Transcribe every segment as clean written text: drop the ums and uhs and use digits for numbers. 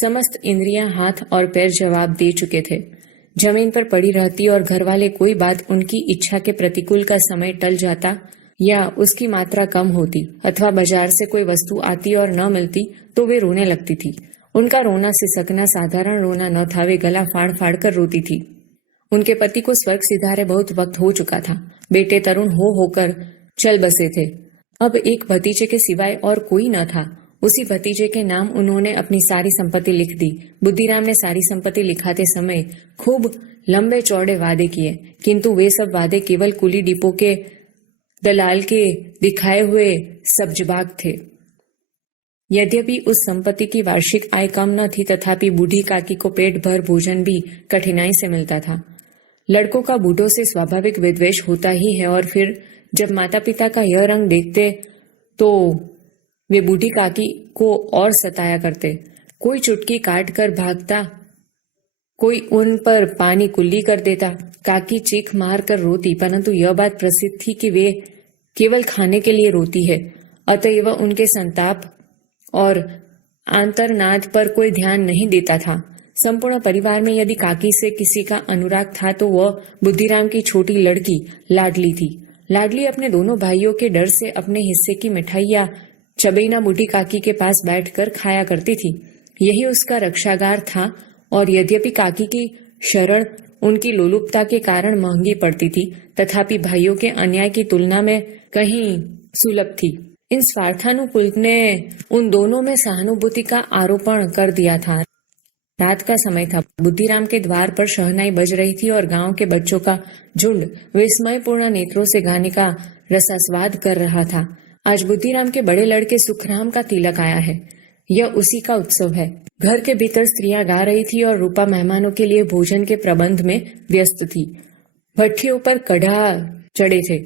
समस्त इंद्रियां हाथ और पैर जवाब दे चुके थे। जमीन पर पड़ी रहती और घर वाले कोई बात उनकी इच्छा के प्रतिकूल का समय टल जाता या उसकी मात्रा कम होती अथवा बाजार से कोई वस्तु आती और न मिलती तो वे रोने लगती थी। उनका रोना सिसकना साधारण रोना न था, वे गला फाड़ फाड़ कर रोती थी। उनके पति को स्वर्ग सिधारे बहुत वक्त हो चुका था। बेटे तरुण होकर चल बसे थे। अब एक भतीजे के सिवाय और कोई न था। उसी भतीजे के नाम उन्होंने अपनी सारी संपत्ति लिख दी। बुद्धिराम ने सारी संपत्ति लिखाते समय खूब लंबे चौड़े वादे किए, किंतु वे सब वादे केवल कुली डिपो के दलाल के दिखाए हुए सब्जबाग थे। यद्यपि उस संपत्ति की वार्षिक आय कम न थी, तथापि बूढ़ी काकी को पेट भर भोजन भी कठिनाई से मिलता था। लड़कों का बूढ़ों से स्वाभाविक विद्वेष होता ही है, और फिर जब माता पिता का यह रंग देखते तो वे बूढ़ी काकी को और सताया करते। कोई चुटकी काट कर भागता, कोई उन पर पानी कुल्ली कर देता। काकी चीख मार कर रोती, परंतु यह बात प्रसिद्ध थी कि वे केवल खाने के लिए रोती है, अतएव उनके संताप और आंतरनाद पर कोई ध्यान नहीं देता था। संपूर्ण परिवार में यदि काकी से किसी का अनुराग था तो वह बुद्धिराम की छोटी लड़की लाडली थी। लाडली अपने दोनों भाइयों के डर से अपने हिस्से की मिठाइयां चबेना बूढ़ी काकी के पास बैठकर खाया करती थी। यही उसका रक्षागार था, और यद्यपि काकी की शरण उनकी लोलुपता के कारण महंगी पड़ती थी, तथापि भाइयों के अन्याय की तुलना में कहीं सुलभ थी। इन स्वार्थानुकूल ने उन दोनों में सहानुभूति का आरोपण कर दिया था। रात का समय था। बुद्धिराम के द्वार पर शहनाई बज रही थी और गांव के बच्चों का झुंड विस्मयपूर्ण नेत्रों से गाने का रसास्वाद कर रहा था। आज बुद्धिराम के बड़े लड़के सुखराम का तिलक आया है। यह उसी का उत्सव है। घर के भीतर स्त्रियां गा रही थी और रूपा मेहमानों के लिए भोजन के प्रबंध में व्यस्त थी। भट्ठियों पर कढ़ा चढ़े थे।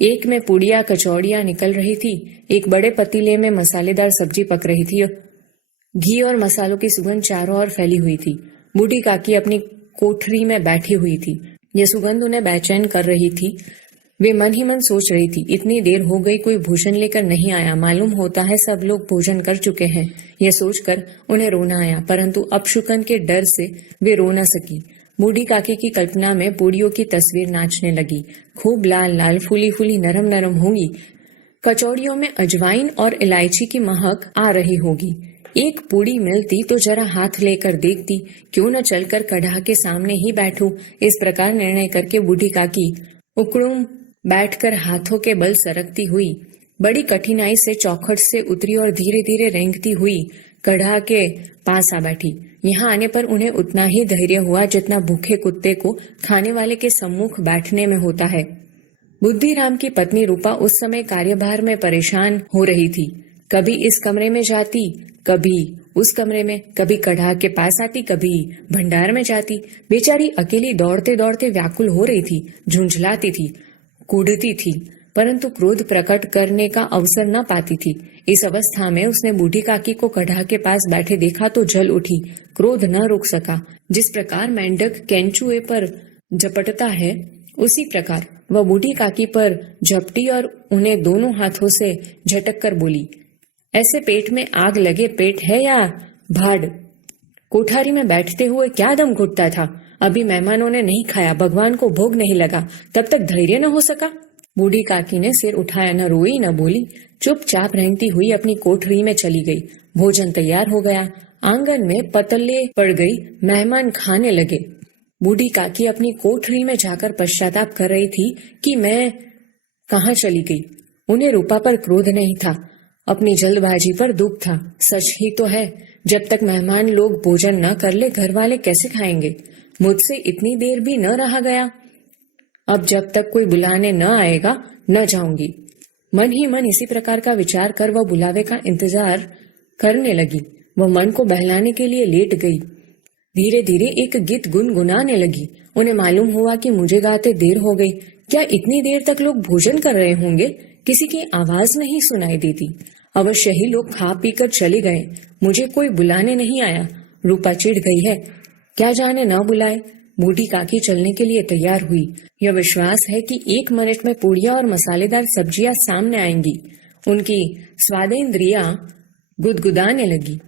एक में पुड़िया कचौड़ियां निकल रही थी, एक बड़े पतीले में मसालेदार सब्जी पक रही थी। घी और मसालों की सुगंध चारों ओर फैली हुई थी। बूढ़ी काकी अपनी कोठरी में बैठी हुई थी। यह सुगंध उन्हें बेचैन कर रही थी। वे मन ही मन सोच रही थी, इतनी देर हो गई, कोई भोजन लेकर नहीं आया। मालूम होता है सब लोग भोजन कर चुके हैं। यह सोचकर उन्हें रोना आया, परंतु अपशुकन के डर से वे रो न सकी। बूढ़ी काकी की कल्पना में पूड़ियों की तस्वीर नाचने लगी। खूब लाल लाल फूली फूली नरम नरम होंगी। कचौड़ियों में अजवाइन और इलायची की महक आ रही होगी। एक पूड़ी मिलती तो जरा हाथ लेकर देखती, क्यों न चलकर कढ़ा के सामने ही बैठूं। इस प्रकार निर्णय करके बूढ़ी काकी उकड़ूं बैठकर हाथों के बल सरकती हुई बड़ी कठिनाई से चौखट से उतरी और धीरे धीरे रेंगती हुई कढ़ा के पास आ बैठी। यहाँ आने पर उन्हें उतना ही धैर्य हुआ जितना भूखे कुत्ते को खाने वाले के सम्मुख बैठने में होता है। बुद्धिराम की पत्नी रूपा उस समय कार्यभार में परेशान हो रही थी। कभी इस कमरे में जाती, कभी उस कमरे में, कभी कढ़ा के पास आती, कभी भंडार में जाती। बेचारी अकेली दौड़ते दौड़ते व्याकुल हो रही थी, झुंझलाती थी, कूदती थी, परंतु क्रोध प्रकट करने का अवसर न पाती थी। इस अवस्था में उसने बूढ़ी काकी को कढ़ा के पास बैठे देखा तो जल उठी। क्रोध न रुक सका। जिस प्रकार मेंढक केंचुए पर झपटता है, उसी प्रकार वह बूढ़ी काकी पर झपटी और उन्हें दोनों हाथों से झटक कर बोली, ऐसे पेट में आग लगे पेट है या भाड़? कोठारी में बैठते हुए क्या दम घुटता था? अभी मेहमानों ने नहीं खाया, भगवान को भोग नहीं लगा, तब तक धैर्य न हो सका? बूढ़ी काकी ने सिर उठाया, न रोई न बोली, चुपचाप रेंगती हुई अपनी कोठरी में चली गई। भोजन तैयार हो गया। आंगन में पतले पड़ गई। मेहमान खाने लगे। बूढ़ी काकी अपनी कोठरी में जाकर पश्चाताप कर रही थी कि मैं कहाँ चली गई। उन्हें रूपा पर क्रोध नहीं था, अपनी जल्दबाजी पर दुख था। सच ही तो है, जब तक मेहमान लोग भोजन न कर ले घर वाले कैसे खाएंगे? मुझसे इतनी देर भी न रहा गया। अब जब तक कोई बुलाने न आएगा न जाऊंगी। मन ही मन इसी प्रकार का विचार कर वह बुलावे का इंतजार करने लगी। वह मन को बहलाने के लिए लेट गई। धीरे धीरे एक गीत गुनगुनाने लगी। उन्हें मालूम हुआ कि मुझे गाते देर हो गई। क्या इतनी देर तक लोग भोजन कर रहे होंगे? किसी की आवाज नहीं सुनाई देती। अवश्य ही लोग खा पीकर चले गए। मुझे कोई बुलाने नहीं आया। रूपा चिढ़ गई है, क्या जाने न बुलाए। बूढ़ी काकी चलने के लिए तैयार हुई। यह विश्वास है कि 1 मिनट में पूड़ियां और मसालेदार सब्जियां सामने आएंगी। उनकी स्वादेंद्रियां गुदगुदाने लगी।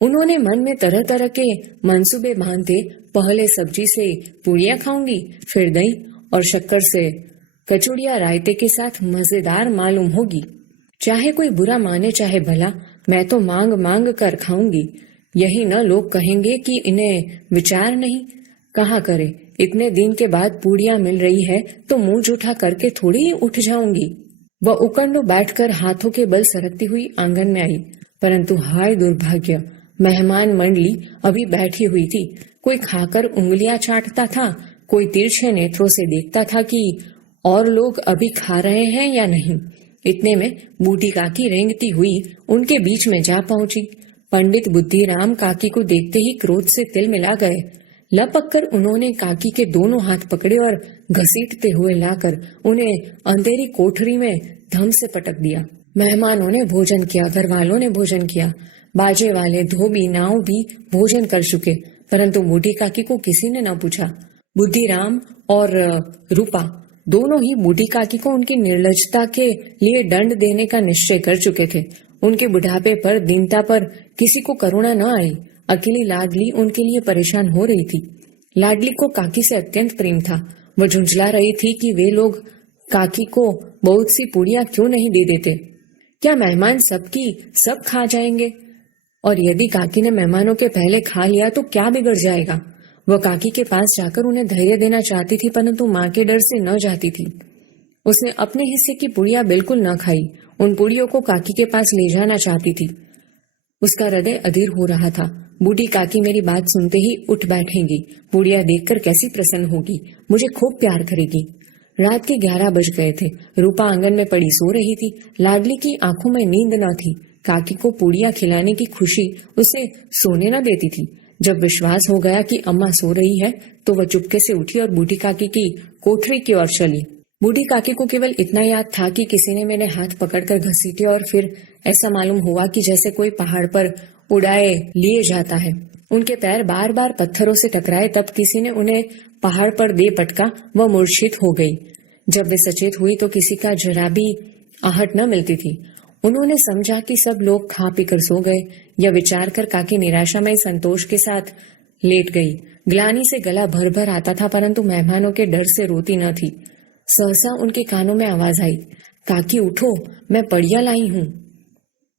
उन्होंने मन में तरह तरह के मंसूबे बांधे। पहले सब्जी से पूड़ियाँ खाऊंगी, फिर दही और शक्कर से कचौड़ियाँ रायते के साथ मजेदार मालूम होगी। चाहे कोई बुरा माने चाहे भला, मैं तो मांग मांग कर खाऊंगी। यही न लोग कहेंगे कि इन्हें विचार नहीं। कहा करे, इतने दिन के बाद पूड़ियाँ मिल रही है तो मुंह जूठा करके थोड़ी ही उठ जाऊंगी। वह उकंडो बैठकर हाथों के बल सरकती हुई आंगन में आई, परंतु हाय दुर्भाग्य, मेहमान मंडली अभी बैठी हुई थी। कोई खाकर उंगलियां चाटता था, कोई तिरछे नेत्रों से देखता था कि और लोग अभी खा रहे हैं या नहीं। इतने में बूढ़ी काकी रेंगती हुई उनके बीच में जा पहुंची। पंडित बुद्धिराम काकी को देखते ही क्रोध से तिल मिला गए। लपक कर उन्होंने काकी के दोनों हाथ पकड़े और घसीटते हुए लाकर उन्हें अंधेरी कोठरी में धम से पटक दिया। मेहमानों ने भोजन किया, घर वालों ने भोजन किया, बाजे वाले, धोबी, नाव भी भोजन कर चुके, परंतु बूढ़ी काकी को किसी ने न पूछा। बुद्धिराम और रूपा दोनों ही बूढ़ी काकी को उनकी निर्लजता के लिए दंड देने का निश्चय कर चुके थे। उनके बुढ़ापे पर, दीनता पर किसी को करुणा न आई। अकेली लाडली उनके लिए परेशान हो रही थी। लाडली को काकी से अत्यंत प्रेम था। वह झुंझला रही थी कि वे लोग काकी को बहुत सी पूड़ियां क्यों नहीं दे देते। क्या मेहमान सबकी सब खा जाएंगे? और यदि काकी ने मेहमानों के पहले खा लिया तो क्या बिगड़ जाएगा? वह काकी के पास जाकर उन्हें धैर्य देना चाहती थी, परंतु माँ के डर से न जाती थी। उसने अपने हिस्से की पूड़ियां बिल्कुल न खाई। उन पूड़ियों को काकी के पास ले जाना चाहती थी। उसका हृदय अधीर हो रहा था। बूढ़ी काकी मेरी बात सुनते ही उठ बैठेंगी, पूड़ियां देखकर कैसी प्रसन्न होगी, मुझे खूब प्यार करेगी। रात के 11 बज गए थे। रूपा आंगन में पड़ी सो रही थी। लाडली की आंखों में नींद न थी। काकी को पूड़ियां खिलाने की खुशी उसे सोने न देती थी। जब विश्वास हो गया कि अम्मा सो रही है तो वह चुपके से उठी और बूढ़ी काकी की कोठरी की ओर चली। बूढ़ी काकी को केवल इतना याद था कि किसी ने मेरे हाथ पकड़कर घसीटे और फिर ऐसा मालूम हुआ कि जैसे कोई पहाड़ पर उड़ाए लिए जाता है। उनके पैर बार बार पत्थरों से टकराए, तब किसी ने उन्हें पहाड़ पर दे पटका। वह मूर्छित हो गई। जब वे सचेत हुई तो किसी का जरा भी आहट न मिलती थी। उन्होंने समझा कि सब लोग खा पीकर सो गए। यह विचार कर काकी निराशा में संतोष के साथ लेट गई। ग्लानि से गला भर भर आता था, परंतु मेहमानों के डर से रोती न थी। सहसा उनके कानों में आवाज आई, काकी उठो, मैं पड़िया लाई हूँ।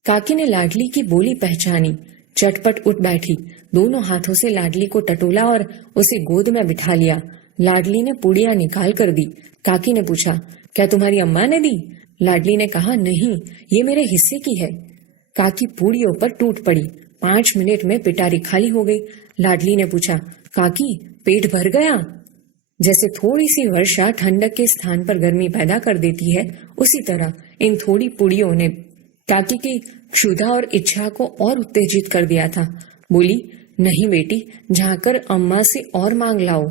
काकी ने लाडली की बोली पहचानी, चटपट उठ बैठी, दोनों हाथों से लाडली को टटोला और उसे गोद में बिठा लिया। लाडली ने पूड़ियां निकाल कर दी। काकी ने पूछा, क्या तुम्हारी अम्मा ने दी? लाडली ने कहा, नहीं, ये मेरे हिस्से की है। काकी पूड़ियों पर टूट पड़ी। 5 मिनट में पिटारी खाली हो गई। लाडली ने पूछा, काकी पेट भर गया? जैसे थोड़ी सी वर्षा ठंडक के स्थान पर गर्मी पैदा कर देती है, उसी तरह इन थोड़ी पूड़ियों ने काकी की क्षुधा और इच्छा को और उत्तेजित कर दिया था। बोली, नहीं बेटी, जाकर अम्मा से और मांग लाओ।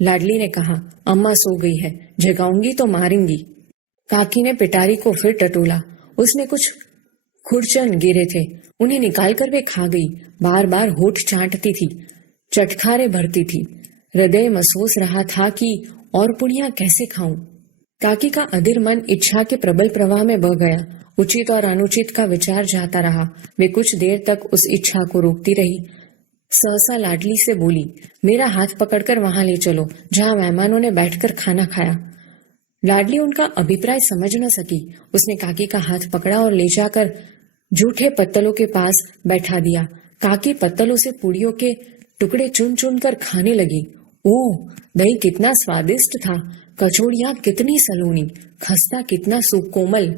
लाडली ने कहा, अम्मा सो गई है, जगाऊंगी तो मारेंगी। काकी ने पिटारी को फिर टटोला। उसने कुछ खुरचन गिरे थे, उन्हें निकालकर वे खा गई। बार बार होठ चाटती थी, चटखारे भरती थी। हृदय महसूस रहा था कि और पुड़ियां कैसे खाऊं। काकी का अधीर मन इच्छा के प्रबल प्रवाह में बह गया। उचित और अनुचित का विचार जाता रहा। वे कुछ देर तक उस इच्छा को रोकती रही। सहसा लाडली से बोली, मेरा हाथ पकड़कर वहां ले चलो जहां मेहमानों ने बैठकर खाना खाया। लाडली उनका अभिप्राय समझ न सकी। उसने काकी का हाथ पकड़ा और ले जाकर जूठे पत्तलों के पास बैठा दिया। काकी पत्तलों से पूड़ियों के टुकड़े चुन चुन कर खाने लगी। ओह, दही कितना स्वादिष्ट था, कचौड़ियां कितनी सलोनी, खस्ता कितना सुकोमल।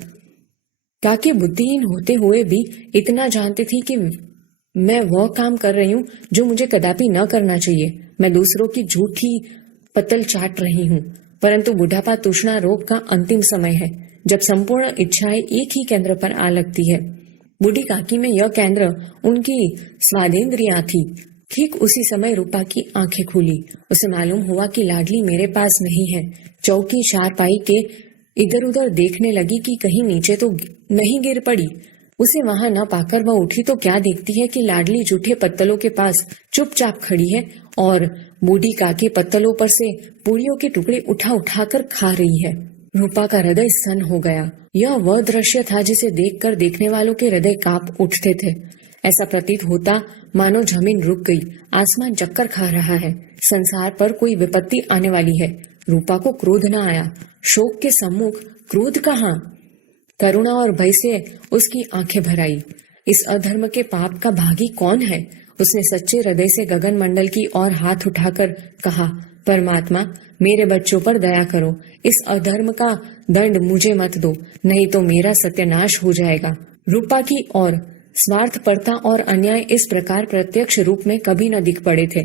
काकी बुद्धिहीन होते हुए भी इतना जानती थी कि मैं वह काम कर रही हूँ जो मुझे कदापि न करना चाहिए। मैं दूसरों की झूठी पत्तल चाट रही हूँ। परंतु बुढ़ापा तृष्णा रोग का अंतिम समय है, जब संपूर्ण इच्छाएं एक ही केंद्र पर आ लगती है। बूढ़ी काकी में यह केंद्र उनकी स्वादेंद्रियां थी। ठीक उसी समय रूपा की आंखें खुली। उसे मालूम हुआ कि लाडली मेरे पास नहीं है। चौकी चारपाई के इधर उधर देखने लगी कि कहीं नीचे तो नहीं गिर पड़ी। उसे वहां न पाकर वह उठी तो क्या देखती है कि लाडली जूठे पत्तलों के पास चुपचाप खड़ी है और बूढ़ी काकी पत्तलों पर से पूड़ियों के टुकड़े उठा उठा कर खा रही है। रूपा का हृदय सन्न हो गया। यह वह दृश्य था जिसे देखकर देखने वालों के हृदय कांप उठते थे। ऐसा प्रतीत होता मानो जमीन रुक गई, आसमान चक्कर खा रहा है, संसार पर कोई विपत्ति आने वाली है। रूपा को क्रोध न आया। शोक के सम्मुख क्रोध कहाँ? करुणा और भय से उसकी आंखें भर आई। इस अधर्म के पाप का भागी कौन है? उसने सच्चे हृदय से गगन मंडल की ओर हाथ उठाकर कहा, परमात्मा, मेरे बच्चों पर दया करो। इस अधर्म का दंड मुझे मत दो, नहीं तो मेरा सत्यानाश हो जाएगा। रूपा की ओर स्वार्थपरता और अन्याय इस प्रकार प्रत्यक्ष रूप में कभी न दिख पड़े थे।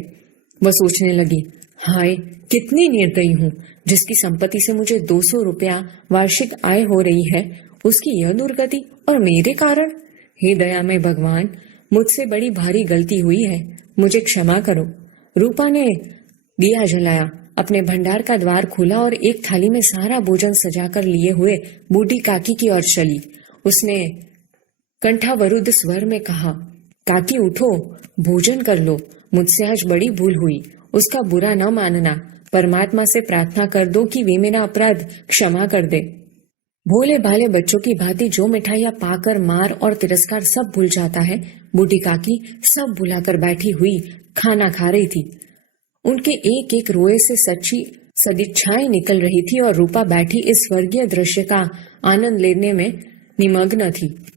वह सोचने लगी, हाय, कितनी निर्दयी हूँ। जिसकी संपत्ति से मुझे 200 रुपया वार्षिक आय हो रही है, उसकी यह दुर्गति और मेरे कारण। हे दयामय भगवान, मुझसे बड़ी भारी गलती हुई है, मुझे क्षमा करो। रूपा ने दिया जलाया, अपने भंडार का द्वार खोला और एक थाली में सारा भोजन सजाकर लिए हुए बूढ़ी काकी की ओर चली। उसने कंठावरुद्ध स्वर में कहा, काकी उठो, भोजन कर लो। मुझसे आज बड़ी भूल हुई, उसका बुरा न मानना। परमात्मा से प्रार्थना कर दो कि वे मेरा अपराध क्षमा कर दे। भोले भाले बच्चों की भांति जो मिठाइयां पाकर मार और तिरस्कार सब भूल जाता है, बूढ़ी काकी सब भुलाकर बैठी हुई खाना खा रही थी। उनके एक एक रोए से सच्ची सदिच्छाएं निकल रही थी और रूपा बैठी इस स्वर्गीय दृश्य का आनंद लेने में निमग्न थी।